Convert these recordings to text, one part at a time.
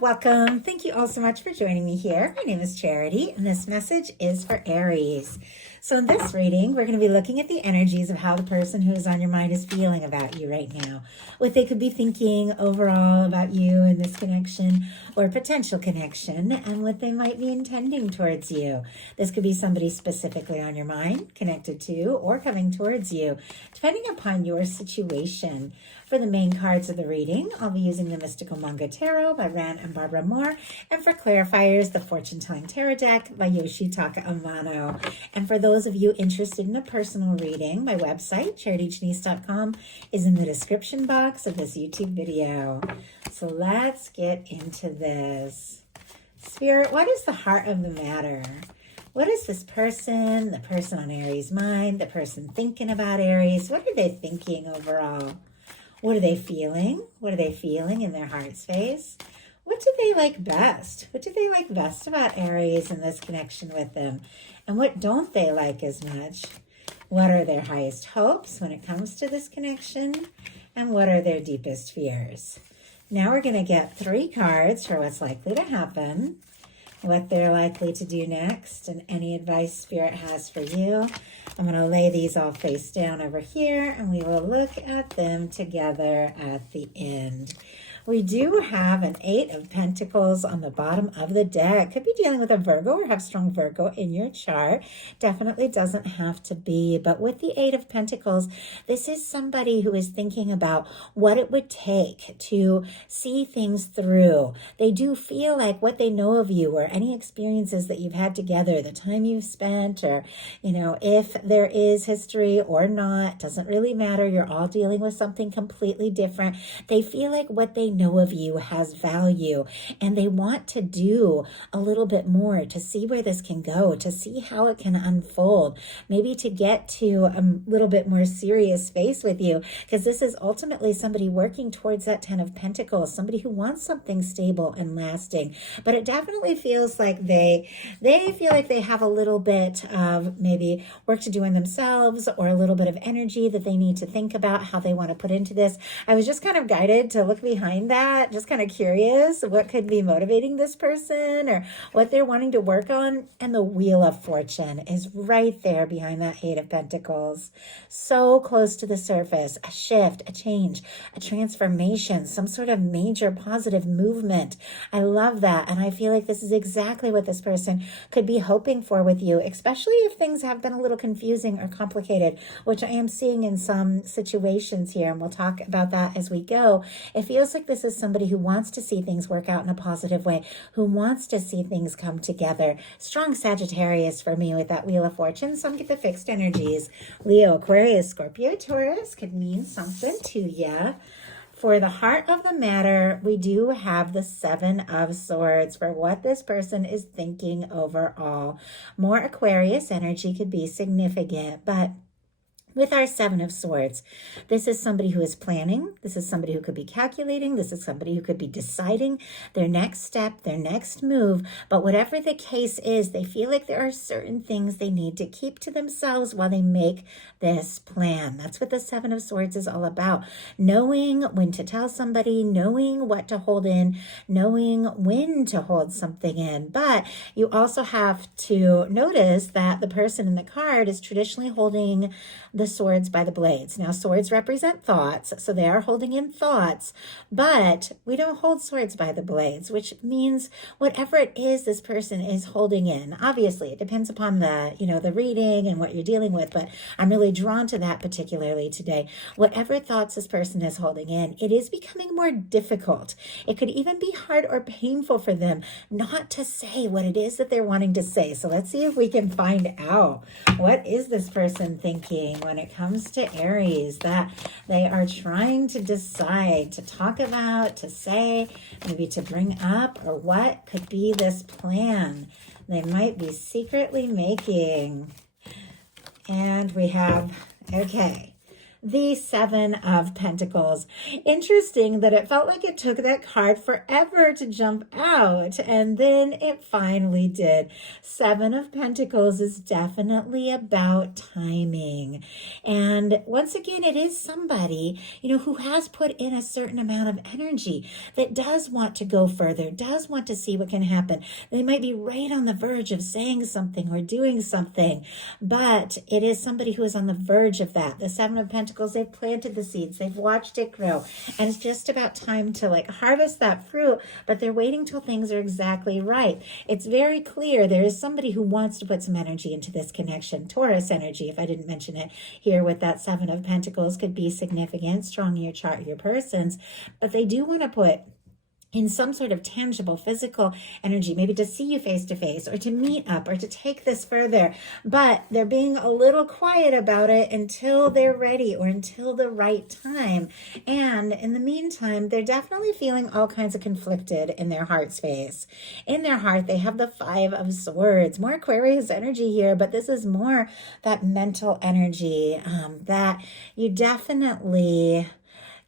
welcome. Thank you all so much for joining me here. My name is Charity, and this message is for Aries. So in this reading, we're going to be looking at the energies of how the person who is on your mind is feeling about you right now. What they could be thinking overall about you and this connection or potential connection, and what they might be intending towards you. This could be somebody specifically on your mind, connected to, or coming towards you, depending upon your situation. For the main cards of the reading, I'll be using the Mystical Manga Tarot by Rann and Barbara Moore, and for clarifiers, the Fortune Telling Tarot Deck by Yoshitaka Amano. And for those of you interested in a personal reading, my website, charityjanice.com, is in the description box of this YouTube video. So let's get into this. Spirit, what is the heart of the matter? What is this person, the person on Aries' mind, the person thinking about Aries? What are they thinking overall? What are they feeling? What are they feeling in their heart space? What do they like best? What do they like best about Aries and this connection with them? And what don't they like as much? What are their highest hopes when it comes to this connection? And what are their deepest fears? Now we're going to get 3 cards for what's likely to happen, what they're likely to do next, and any advice Spirit has for you. I'm going to lay these all face down over here, and we will look at them together at the end. We do have an 8 of Pentacles on the bottom of the deck. Could be dealing with a Virgo or have strong Virgo in your chart. Definitely doesn't have to be. But with the 8 of Pentacles, this is somebody who is thinking about what it would take to see things through. They do feel like what they know of you or any experiences that you've had together, the time you've spent, or, if there is history or not, doesn't really matter. You're all dealing with something completely different. They feel like what they know of you has value, and they want to do a little bit more to see where this can go, to see how it can unfold, maybe to get to a little bit more serious space with you, because this is ultimately somebody working towards that 10 of Pentacles, somebody who wants something stable and lasting. But it definitely feels like they feel like they have a little bit of maybe work to do in themselves, or a little bit of energy that they need to think about how they want to put into this. I was just kind of guided to look behind that, just kind of curious what could be motivating this person or what they're wanting to work on. And the Wheel of Fortune is right there behind that 8 of Pentacles, so close to the surface. A shift, a change, a transformation, some sort of major positive movement. I love that, and I feel like this is exactly what this person could be hoping for with you, especially if things have been a little confusing or complicated, which I am seeing in some situations here, and we'll talk about that as we go. It feels like this is somebody who wants to see things work out in a positive way, who wants to see things come together. Strong Sagittarius for me with that Wheel of Fortune. Some get the fixed energies. Leo, Aquarius, Scorpio, Taurus could mean something to you. For the heart of the matter, we do have the 7 of Swords for what this person is thinking overall. More Aquarius energy could be significant, but with our 7 of Swords, this is somebody who is planning. This is somebody who could be calculating. This is somebody who could be deciding their next step, their next move. But whatever the case is, they feel like there are certain things they need to keep to themselves while they make this plan. That's what the 7 of Swords is all about. Knowing when to tell somebody, knowing what to hold in, knowing when to hold something in. But you also have to notice that the person in the card is traditionally holding the swords by the blades. Now, swords represent thoughts, so they are holding in thoughts, but we don't hold swords by the blades, which means whatever it is this person is holding in. Obviously, it depends upon the reading and what you're dealing with, but I'm really drawn to that particularly today. Whatever thoughts this person is holding in, it is becoming more difficult. It could even be hard or painful for them not to say what it is that they're wanting to say. So let's see if we can find out, what is this person thinking when it comes to Aries that they are trying to decide, to talk about, to say, maybe to bring up, or what could be this plan they might be secretly making. And we have, okay, the Seven of Pentacles. Interesting that it felt like it took that card forever to jump out, and then it finally did. Seven of Pentacles is definitely about timing. And once again, it is somebody, who has put in a certain amount of energy that does want to go further, does want to see what can happen. They might be right on the verge of saying something or doing something, but it is somebody who is on the verge of that. The Seven of Pentacles, they've planted the seeds, they've watched it grow, and it's just about time to harvest that fruit, but they're waiting till things are exactly right. It's very clear there is somebody who wants to put some energy into this connection. Taurus energy, if I didn't mention it here with that Seven of Pentacles, could be significant, strong in your chart, your person's, but they do want to put in some sort of tangible physical energy, maybe to see you face to face or to meet up or to take this further, but they're being a little quiet about it until they're ready or until the right time. And in the meantime, they're definitely feeling all kinds of conflicted in their heart space. In their heart, they have the Five of Swords, more Aquarius energy here, but this is more that mental energy that you definitely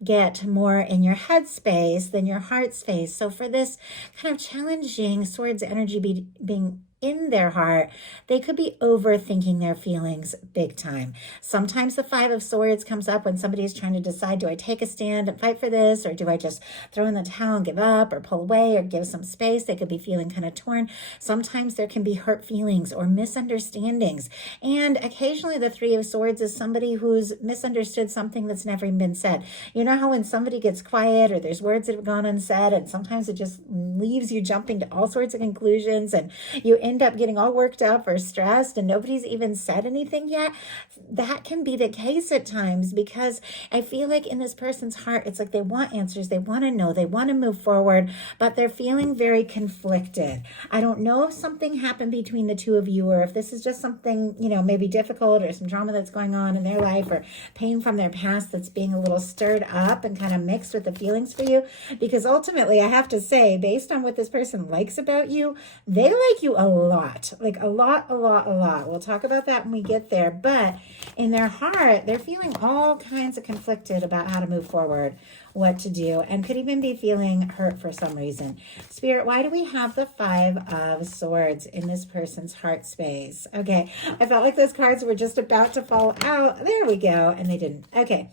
get more in your head space than your heart space. So for this kind of challenging swords energy being in their heart, they could be overthinking their feelings big time. Sometimes the Five of Swords comes up when somebody is trying to decide, do I take a stand and fight for this, or do I just throw in the towel and give up or pull away or give some space? They could be feeling kind of torn. Sometimes there can be hurt feelings or misunderstandings. And occasionally the Three of Swords is somebody who's misunderstood something that's never even been said. You know how when somebody gets quiet or there's words that have gone unsaid, and sometimes it just leaves you jumping to all sorts of conclusions, and you end up getting all worked up or stressed and nobody's even said anything yet. That can be the case at times, because I feel like in this person's heart, it's like they want answers, they want to know, they want to move forward, but they're feeling very conflicted. I don't know if something happened between the two of you, or if this is just something, maybe difficult, or some drama that's going on in their life, or pain from their past that's being a little stirred up and kind of mixed with the feelings for you. Because ultimately, I have to say, based on what this person likes about you, they like you a lot, a lot. We'll talk about that when we get there. But in their heart, they're feeling all kinds of conflicted about how to move forward, what to do, and could even be feeling hurt for some reason. Spirit, why do we have the Five of Swords in this person's heart space? Okay, I felt like those cards were just about to fall out. There we go, and they didn't. Okay,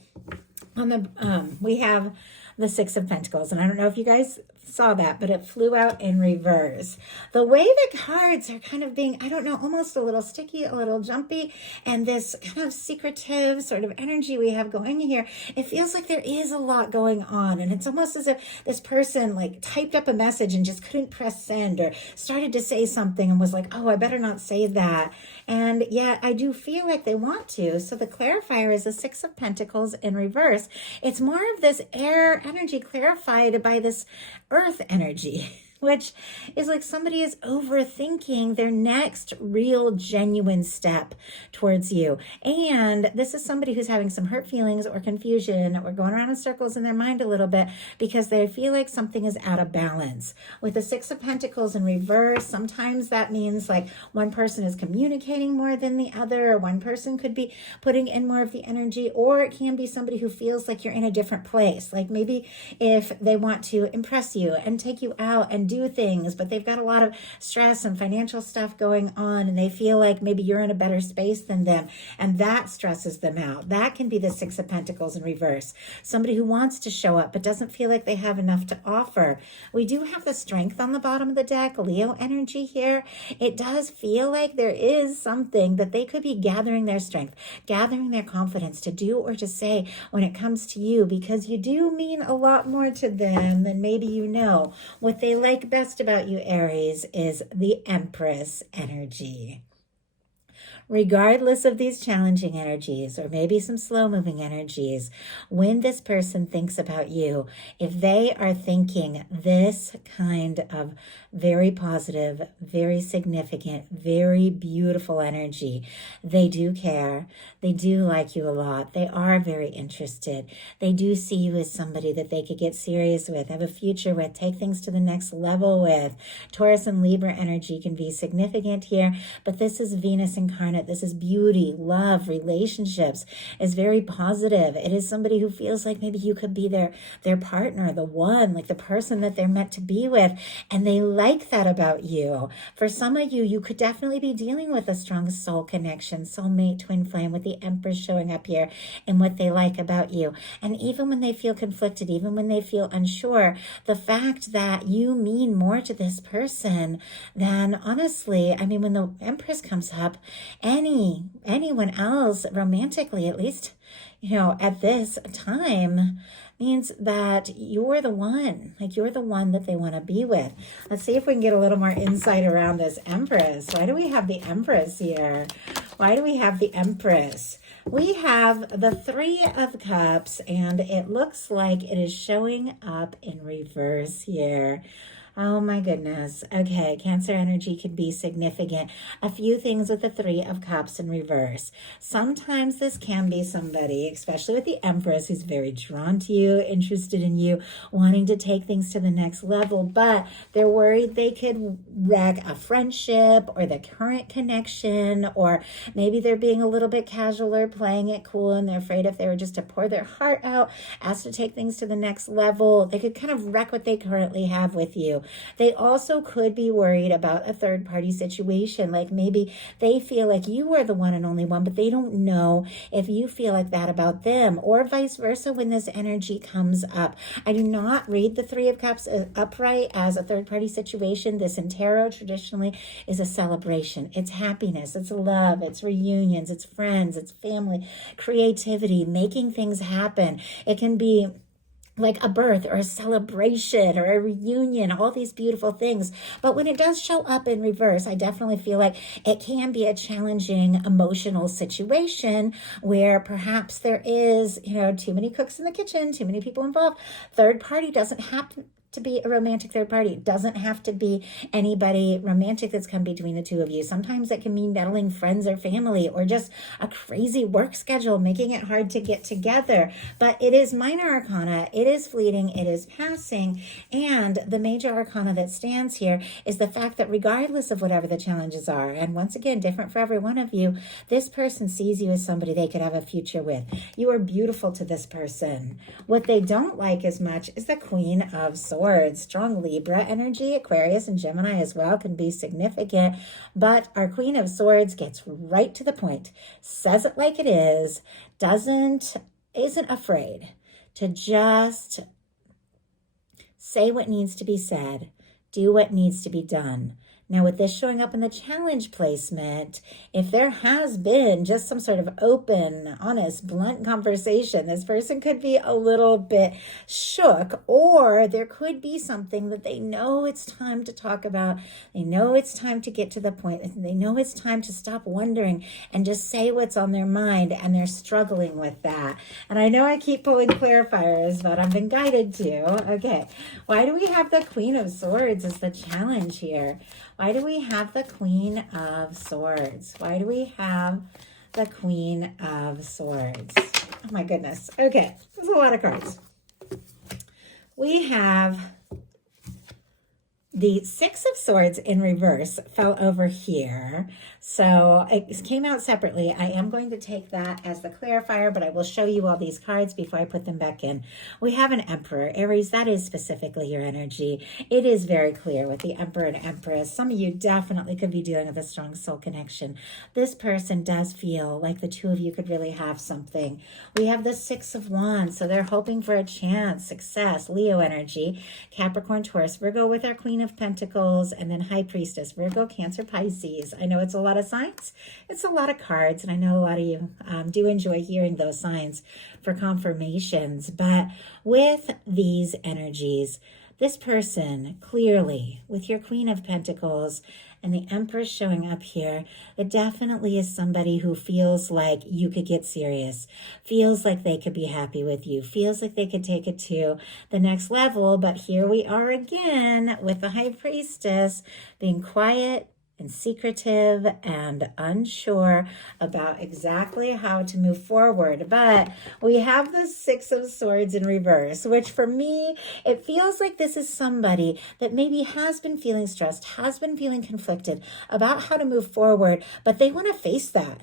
on the we have the Six of Pentacles, and I don't know if you guys saw that, but it flew out in reverse. The way the cards are kind of being, almost a little sticky, a little jumpy, and this kind of secretive sort of energy we have going here, it feels like there is a lot going on, and it's almost as if this person typed up a message and just couldn't press send, or started to say something and was like, oh, I better not say that. And yet I do feel like they want to. So the clarifier is the Six of Pentacles in reverse. It's more of this air energy clarified by this earth energy, which is like somebody is overthinking their next real genuine step towards you. And this is somebody who's having some hurt feelings or confusion or going around in circles in their mind a little bit because they feel like something is out of balance. With the Six of Pentacles in reverse, sometimes that means one person is communicating more than the other, or one person could be putting in more of the energy, or it can be somebody who feels like you're in a different place. Maybe if they want to impress you and take you out and do things, but they've got a lot of stress and financial stuff going on, and they feel like maybe you're in a better space than them, and that stresses them out. That can be the Six of Pentacles in reverse. Somebody who wants to show up but doesn't feel like they have enough to offer. We do have the Strength on the bottom of the deck, Leo energy here. It does feel like there is something that they could be gathering their strength, gathering their confidence to do or to say when it comes to you, because you do mean a lot more to them than maybe you know. What they like best about you, Aries, is the Empress energy. Regardless of these challenging energies, or maybe some slow-moving energies, when this person thinks about you, if they are thinking this kind of very positive, very significant, very beautiful energy, they do care. They do like you a lot. They are very interested. They do see you as somebody that they could get serious with, have a future with, take things to the next level with. Taurus and Libra energy can be significant here, but this is Venus incarnate compassionate. This is beauty, love, relationships. Is very positive. It is somebody who feels like maybe you could be their partner, the one, like the person that they're meant to be with. And they like that about you. For some of you, you could definitely be dealing with a strong soul connection, soulmate, twin flame, with the Empress showing up here and what they like about you. And even when they feel conflicted, even when they feel unsure, the fact that you mean more to this person than, honestly, I mean, when the Empress comes up, anyone else romantically, at least, at this time, means that you're the one, like you're the one that they want to be with. Let's see if we can get a little more insight around this Empress. Why do we have the Empress here? Why do we have the Empress? We have the Three of Cups, and it looks like it is showing up in reverse here. Oh my goodness. Okay, Cancer energy can be significant. A few things with the Three of Cups in reverse. Sometimes this can be somebody, especially with the Empress, who's very drawn to you, interested in you, wanting to take things to the next level, but they're worried they could wreck a friendship or the current connection, or maybe they're being a little bit casual or playing it cool, and they're afraid if they were just to pour their heart out, asked to take things to the next level, they could kind of wreck what they currently have with you. They also could be worried about a third party situation. Like maybe they feel like you are the one and only one, but they don't know if you feel like that about them, or vice versa when this energy comes up. I do not read the Three of Cups upright as a third party situation. This in tarot traditionally is a celebration. It's happiness, it's love, it's reunions, it's friends, it's family, creativity, making things happen. It can be like a birth or a celebration or a reunion, all these beautiful things. But when it does show up in reverse, I definitely feel like it can be a challenging emotional situation where perhaps there is, too many cooks in the kitchen, too many people involved. Third party doesn't happen to be a romantic third party. It doesn't have to be anybody romantic that's come between the two of you. Sometimes it can mean meddling friends or family, or just a crazy work schedule, making it hard to get together. But it is minor arcana. It is fleeting. It is passing. And the major arcana that stands here is the fact that regardless of whatever the challenges are, and once again, different for every one of you, this person sees you as somebody they could have a future with. You are beautiful to this person. What they don't like as much is the Queen of Swords. Strong Libra energy, Aquarius and Gemini as well can be significant, but our Queen of Swords gets right to the point, says it like it is, isn't afraid to just say what needs to be said, do what needs to be done. Now, with this showing up in the challenge placement, if there has been just some sort of open, honest, blunt conversation, this person could be a little bit shook, or there could be something that they know it's time to talk about. They know it's time to get to the point. They know it's time to stop wondering and just say what's on their mind, and they're struggling with that. And I know I keep pulling clarifiers, but I've been guided to. Okay, why do we have the Queen of Swords as the challenge here? Why do we have the Queen of Swords? Why do we have the Queen of Swords? Oh my goodness. Okay, there's a lot of cards. We have the Six of Swords in reverse fell over here. So it came out separately. I am going to take that as the clarifier, but I will show you all these cards before I put them back in. We have an Emperor. Aries, that is specifically your energy. It is very clear with the Emperor and Empress. Some of you definitely could be dealing with a strong soul connection. This person does feel like the two of you could really have something. We have the Six of Wands, so they're hoping for a chance, success, Leo energy, Capricorn, Taurus, Virgo with our Queen of Pentacles, and then High Priestess, Virgo, Cancer, Pisces. I know it's a lot of signs, it's a lot of cards, and I know a lot of you do enjoy hearing those signs for confirmations. But with these energies, this person clearly, with your Queen of Pentacles and the Empress showing up here, it definitely is somebody who feels like you could get serious, feels like they could be happy with you, feels like they could take it to the next level. But here we are again with the High Priestess being quiet and secretive and unsure about exactly how to move forward. But we have the Six of Swords in reverse, which for me, it feels like this is somebody that maybe has been feeling stressed, has been feeling conflicted about how to move forward, but they want to face that.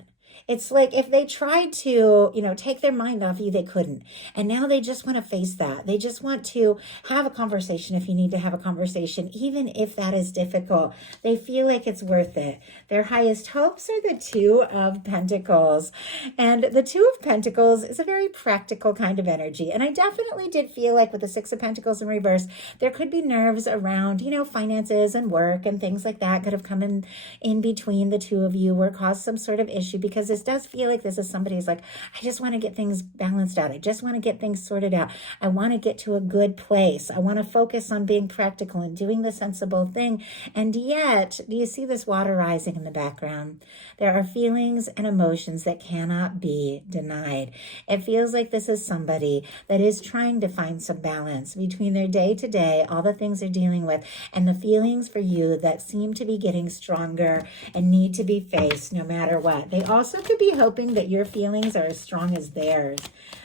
It's like if they tried to, take their mind off you, they couldn't. And now they just want to face that. They just want to have a conversation if you need to have a conversation, even if that is difficult. They feel like it's worth it. Their highest hopes are the Two of Pentacles. And the Two of Pentacles is a very practical kind of energy. And I definitely did feel like with the Six of Pentacles in reverse, there could be nerves around, finances and work and things like that could have come in between the two of you or caused some sort of issue, because this does feel like this is somebody who's like, I just want to get things balanced out. I just want to get things sorted out. I want to get to a good place. I want to focus on being practical and doing the sensible thing. And yet, do you see this water rising in the background? There are feelings and emotions that cannot be denied. It feels like this is somebody that is trying to find some balance between their day-to-day, all the things they're dealing with, and the feelings for you that seem to be getting stronger and need to be faced no matter what. They also could be hoping that your feelings are as strong as theirs.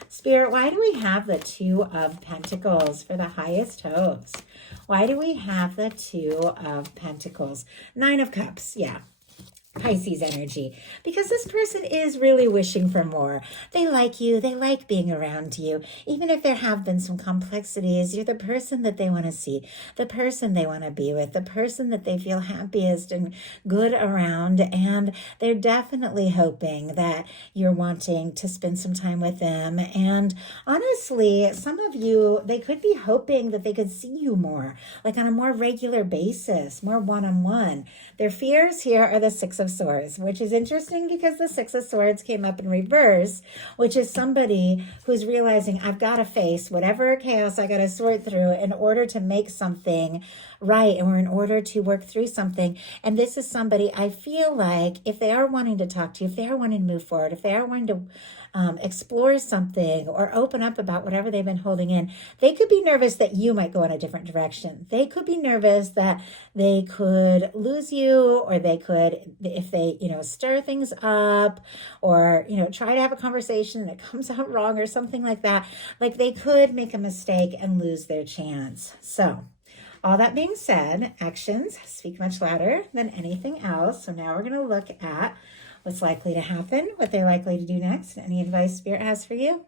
Spirit, why do we have the Two of Pentacles for the highest hopes? Why do we have the Two of Pentacles? Nine of Cups, yeah. Pisces energy, because this person is really wishing for more. They like you. They like being around you. Even if there have been some complexities, you're the person that they want to see, the person they want to be with, the person that they feel happiest and good around. And they're definitely hoping that you're wanting to spend some time with them. And honestly, some of you, they could be hoping that they could see you more, like on a more regular basis, more one-on-one. Their fears here are the Six of Swords, which is interesting because the Six of Swords came up in reverse, which is somebody who's realizing I've got to face whatever chaos I got to sort through in order to make something right, or in order to work through something. And this is somebody, I feel like, if they are wanting to talk to you, if they are wanting to move forward, if they are wanting to explore something or open up about whatever they've been holding in, they could be nervous that you might go in a different direction. They could be nervous that they could lose you, or they could, if they, stir things up, or, try to have a conversation and it comes out wrong or something like that, like they could make a mistake and lose their chance. So all that being said, actions speak much louder than anything else. So now we're going to look at what's likely to happen, what they're likely to do next, and any advice Spirit has for you.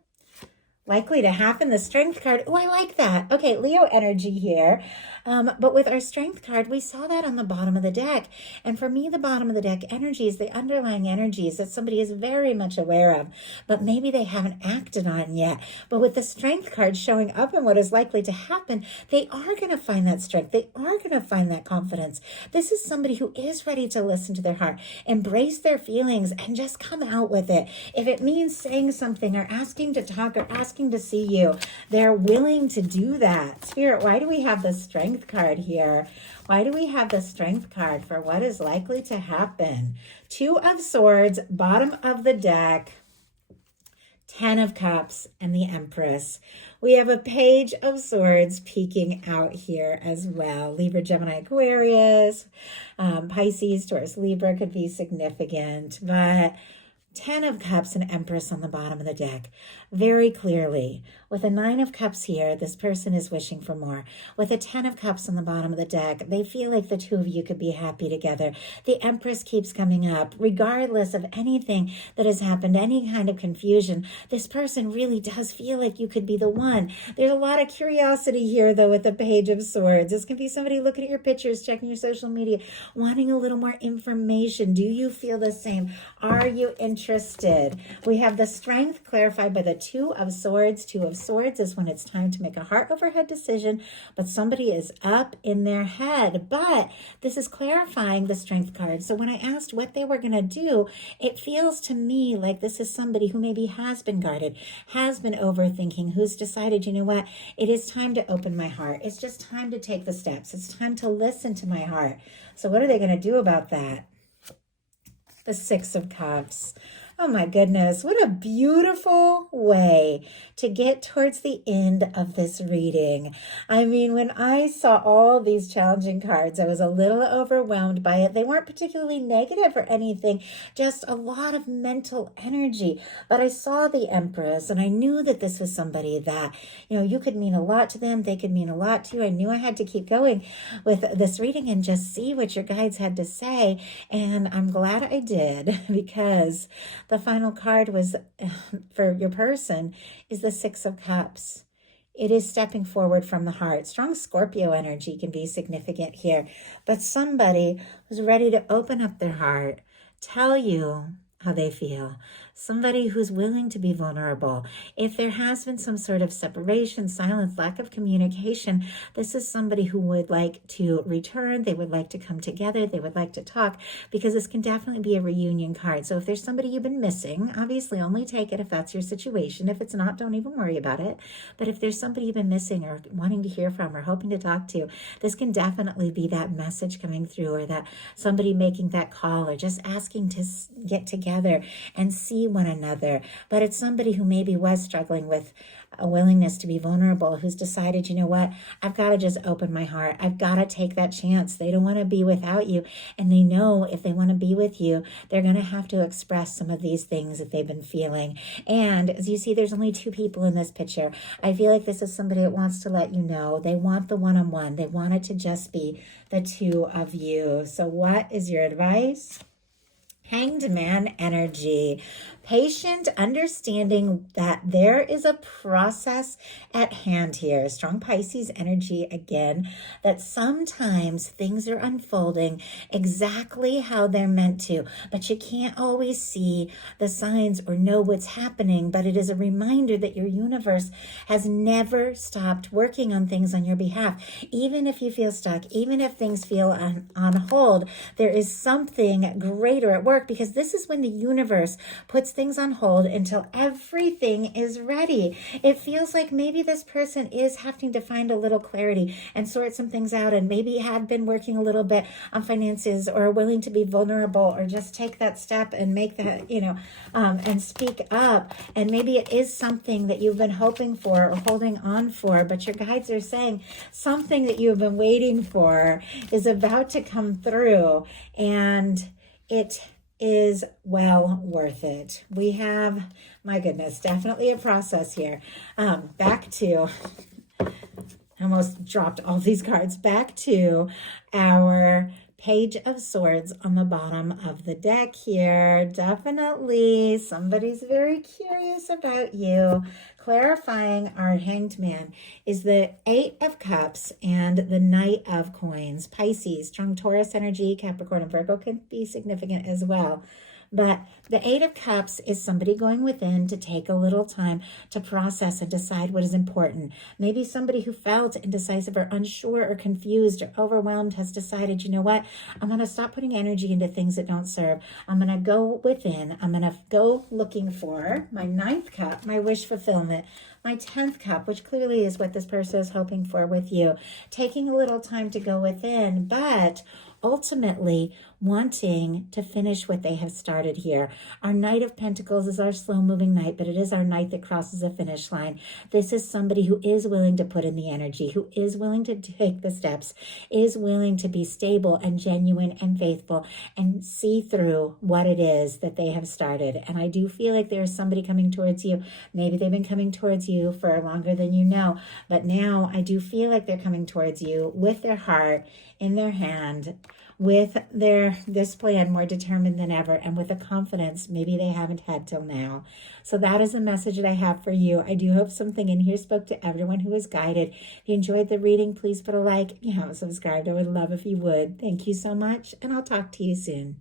Likely to happen, the Strength card. Oh, I like that. Okay, Leo energy here. But with our Strength card, we saw that on the bottom of the deck. And for me, the bottom of the deck energy is the underlying energies that somebody is very much aware of, but maybe they haven't acted on yet. But with the Strength card showing up in what is likely to happen, they are going to find that strength. They are going to find that confidence. This is somebody who is ready to listen to their heart, embrace their feelings, and just come out with it. If it means saying something or asking to talk or asking to see you, they're willing to do that. Spirit, why do we have the Strength card here? Why do we have the Strength card for what is likely to happen? Two of Swords, bottom of the deck, 10 of Cups, and the Empress. We have a Page of Swords peeking out here as well. Libra, Gemini, Aquarius, Pisces, Taurus, Libra could be significant, but 10 of Cups and Empress on the bottom of the deck. Very clearly, with a 9 of Cups here, this person is wishing for more. With a 10 of Cups on the bottom of the deck, they feel like the two of you could be happy together. The Empress keeps coming up. Regardless of anything that has happened, any kind of confusion, this person really does feel like you could be the one. There's a lot of curiosity here, though, with the Page of Swords. This can be somebody looking at your pictures, checking your social media, wanting a little more information. Do you feel the same? Are you interested? We have the Strength clarified by the Two of Swords. Two of Swords is when it's time to make a heart over head decision, but somebody is up in their head. But this is clarifying the Strength card. So when I asked what they were going to do, it feels to me like this is somebody who maybe has been guarded, has been overthinking, who's decided, you know what, it is time to open my heart. It's just time to take the steps. It's time to listen to my heart. So what are they going to do about that? The Six of Cups. Oh my goodness, what a beautiful way to get towards the end of this reading. I mean, when I saw all these challenging cards, I was a little overwhelmed by it. They weren't particularly negative or anything, just a lot of mental energy. But I saw the Empress and I knew that this was somebody that, you could mean a lot to them. They could mean a lot to you. I knew I had to keep going with this reading and just see what your guides had to say. And I'm glad I did because the final card was for your person is the Six of Cups. It is stepping forward from the heart. Strong Scorpio energy can be significant here, but somebody was ready to open up their heart, tell you how they feel. Somebody who's willing to be vulnerable. If there has been some sort of separation, silence, lack of communication, this is somebody who would like to return. They would like to come together. They would like to talk, because this can definitely be a reunion card. So if there's somebody you've been missing, obviously only take it if that's your situation. If it's not, don't even worry about it. But if there's somebody you've been missing or wanting to hear from or hoping to talk to, this can definitely be that message coming through, or that somebody making that call, or just asking to get together and see one another. But it's somebody who maybe was struggling with a willingness to be vulnerable, who's decided, you know what, I've got to just open my heart. I've got to take that chance. They don't want to be without you. And they know if they want to be with you, they're going to have to express some of these things that they've been feeling. And as you see, there's only two people in this picture. I feel like this is somebody that wants to let you know they want the one-on-one. They want it to just be the two of you. So what is your advice? Hanged Man energy. Patient understanding that there is a process at hand here. Strong Pisces energy again, that sometimes things are unfolding exactly how they're meant to, but you can't always see the signs or know what's happening. But it is a reminder that your universe has never stopped working on things on your behalf. Even if you feel stuck, even if things feel on hold, there is something greater at work, because this is when the universe puts things on hold until everything is ready. It feels like maybe this person is having to find a little clarity and sort some things out, and maybe had been working a little bit on finances, or willing to be vulnerable, or just take that step and make that, and speak up. And maybe it is something that you've been hoping for or holding on for, but your guides are saying something that you've been waiting for is about to come through, and it is well worth it. We have, my goodness, definitely a process here. Back to, I almost dropped all these cards, back to our Page of Swords on the bottom of the deck here. Definitely somebody's very curious about you. Clarifying our Hanged Man is the Eight of Cups and the Knight of Coins. Pisces, strong Taurus energy, Capricorn and Virgo can be significant as well. But the Eight of Cups is somebody going within to take a little time to process and decide what is important. Maybe somebody who felt indecisive or unsure or confused or overwhelmed has decided, you know what, I'm going to stop putting energy into things that don't serve. I'm going to go within. I'm going to go looking for my Ninth Cup, my wish fulfillment. My 10th cup, which clearly is what this person is hoping for with you. Taking a little time to go within, but ultimately wanting to finish what they have started here. Our Knight of Pentacles is our slow-moving knight, but it is our knight that crosses a finish line. This is somebody who is willing to put in the energy, who is willing to take the steps, is willing to be stable and genuine and faithful and see through what it is that they have started. And I do feel like there's somebody coming towards you. Maybe they've been coming towards you for longer than you know, but now I do feel like they're coming towards you with their heart in their hand, with this plan more determined than ever, and with a confidence maybe they haven't had till now. So that is the message that I have for you. I do hope something in here spoke to everyone who was guided. If you enjoyed the reading, please put a like. If you haven't subscribed, I would love if you would. Thank you so much, and I'll talk to you soon.